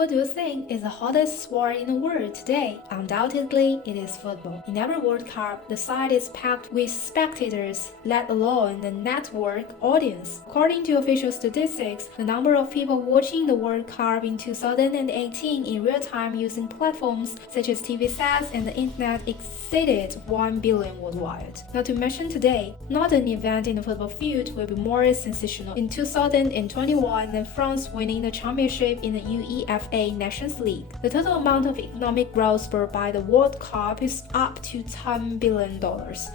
What do you think is the hottest sport in the world today? Undoubtedly, it is football. In every World Cup, the site is packed with spectators, let alone the network audience. According to official statistics, the number of people watching the World Cup in 2018 in real time using platforms such as TV sets and the internet exceeded 1 billion worldwide. Not to mention today, not an event in the football field will be more sensational in 2021 than France winning the championship in the UEFA Nations League. The total amount of economic growth spurred by the World Cup is up to $10 billion.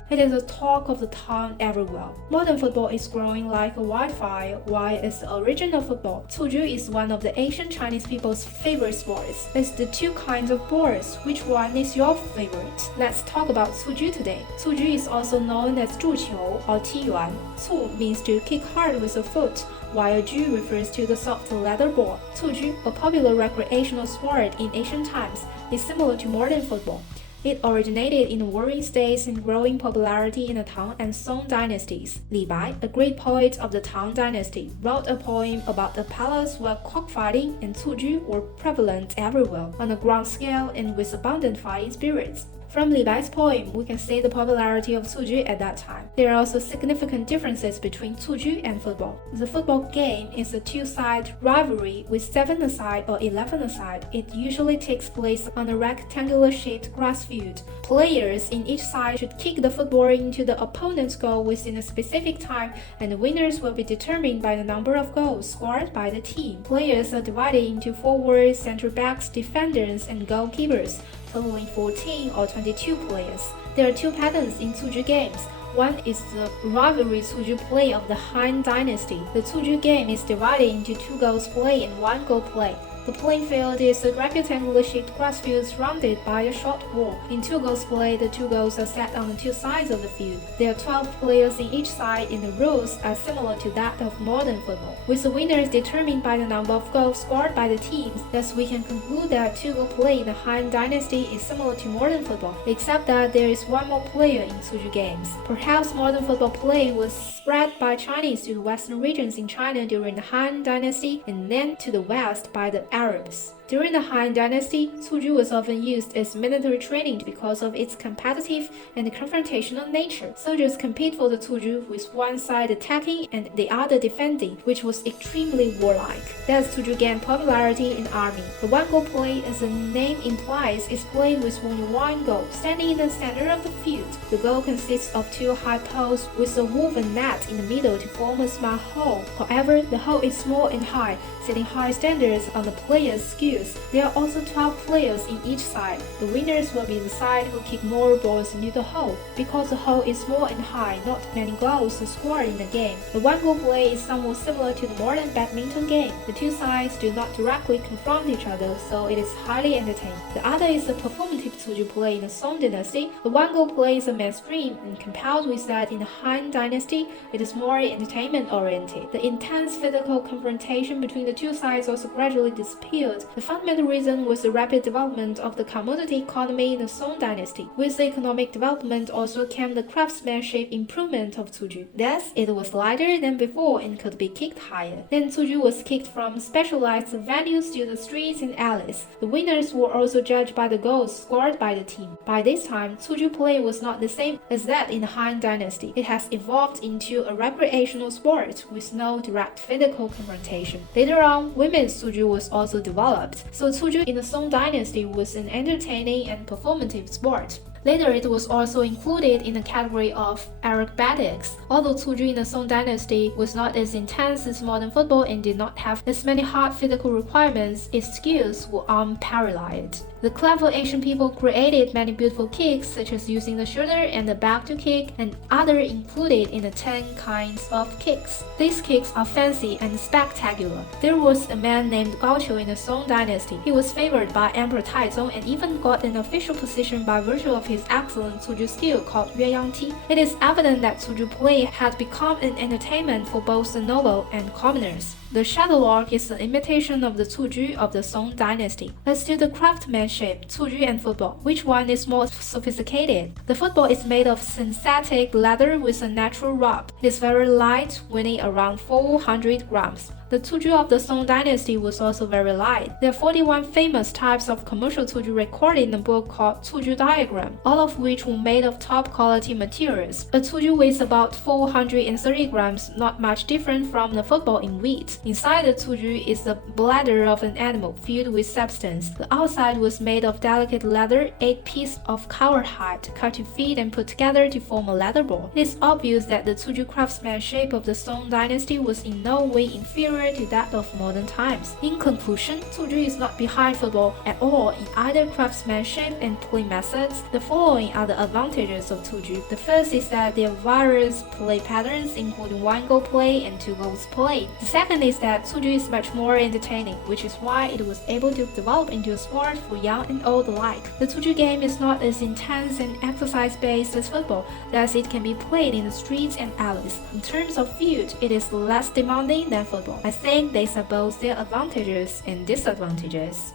It is the talk of the town everywhere. Modern football is growing like a wildfire, while its original football, Cuju, is one of the Asian Chinese people's favorite sports. It's the two kinds of balls. Which one is your favorite? Let's talk about Cuju today. Cuju is also known as 柱球 or 踢圆. Cu means to kick hard with a foot, while Ju refers to the soft leather ball. Cuju, a popular recreational sport in ancient times, is similar to modern football. It originated in the Warring States and growing popularity in the Tang and Song dynasties. Li Bai, a great poet of the Tang dynasty, wrote a poem about the palace where cockfighting and Cuju were prevalent everywhere, on a grand scale and with abundant fighting spirits. From Li Bai's poem, we can see the popularity of Cuju at that time. There are also significant differences between Cuju and football. The football game is a two-side rivalry with 7-a-side or 11-a-side. It usually takes place on a rectangular-shaped grass field. Players in each side should kick the football into the opponent's goal within a specific time, and the winners will be determined by the number of goals scored by the team. Players are divided into forwards, center backs, defenders, and goalkeepers, totaling 14 or 22 players. There are two patterns in Cuju games. One is the rivalry Cuju play of the Han Dynasty. The Cuju game is divided into 2 goals play and 1 goal play. The playing field is a rectangular-shaped grass field surrounded by a short wall. In 2 goals play, the 2 goals are set on the 2 sides of the field. There are 12 players in each side, and the rules are similar to that of modern football, with the winners determined by the number of goals scored by the teams. Thus, we can conclude that 2-goal play in the Han Dynasty is similar to modern football, except that there is one more player in Cuju games. Perhaps modern football play was spread by Chinese to the western regions in China during the Han Dynasty, and then to the west by the Arabs. During the Han Dynasty, Cuju was often used as military training because of its competitive and confrontational nature. Soldiers compete for the Cuju, with one side attacking and the other defending, which was extremely warlike. Thus, Cuju gained popularity in the army. The one-goal play, as the name implies, is played with only one goal, standing in the center of the field. The goal consists of 2 high posts with a woven net in the middle to form a small hole. However, the hole is small and high, setting high standards on the player's skills. There are also 12 players in each side. The winners will be the side who kick more balls into the hole. Because the hole is small and high, not many goals are scored in the game. The one-goal play is somewhat similar to the modern badminton game. The 2 sides do not directly confront each other, so it is highly entertaining. The other is the performative Cuju play in the Song Dynasty. The one-goal play is a mainstream, and compared with that in the Han Dynasty, it is more entertainment-oriented. The intense physical confrontation between the 2 sides also gradually disappeared. The fundamental reason was the rapid development of the commodity economy in the Song Dynasty. With the economic development also came the craftsmanship improvement of Cuju. Thus, it was lighter than before and could be kicked higher. Then Cuju was kicked from specialized venues to the streets and alleys. The winners were also judged by the goals scored by the team. By this time, Cuju play was not the same as that in the Han Dynasty. It has evolved into a recreational sport with no direct physical confrontation. Later on, women's Cuju was also developed. So Cuju in the Song Dynasty was an entertaining and performative sport. Later, it was also included in the category of acrobatics. Although Cuju in the Song Dynasty was not as intense as modern football and did not have as many hard physical requirements, its skills were unparalleled. The clever Asian people created many beautiful kicks, such as using the shoulder and the back to kick, and other included in the 10 kinds of kicks. These kicks are fancy and spectacular. There was a man named Gao in the Song Dynasty. He was favored by Emperor Taizong and even got an official position by virtue of his excellent Cuju skill called Yueyang-Ti. It is evident that Cuju play had become an entertainment for both the noble and commoners. The shuttlework is an imitation of the Cuju of the Song Dynasty. As to the craftsmanship, Cuju and football, which one is more sophisticated? The football is made of synthetic leather with a natural rub. It is very light, weighing around 400 grams. The Cuju of the Song Dynasty was also very light. There are 41 famous types of commercial Cuju recorded in a book called Cuju Diagram, all of which were made of top quality materials. A Cuju weighs about 430 grams, not much different from the football in weight. Inside the Cuju is the bladder of an animal filled with substance. The outside was made of delicate leather, 8 pieces of cowhide cut to fit and put together to form a leather ball. It is obvious that the Cuju craftsmanship of the Song Dynasty was in no way inferior to that of modern times. In conclusion, Cuju is not behind football at all in either craftsmanship and play methods. The following are the advantages of Cuju. The first is that there are various play patterns, including 1-goal play and 2-goals play. The second is that Cuju is much more entertaining, which is why it was able to develop into a sport for young and old alike. The Cuju game is not as intense and exercise-based as football, thus it can be played in the streets and alleys. In terms of field, it is less demanding than football. I think these are both their advantages and disadvantages.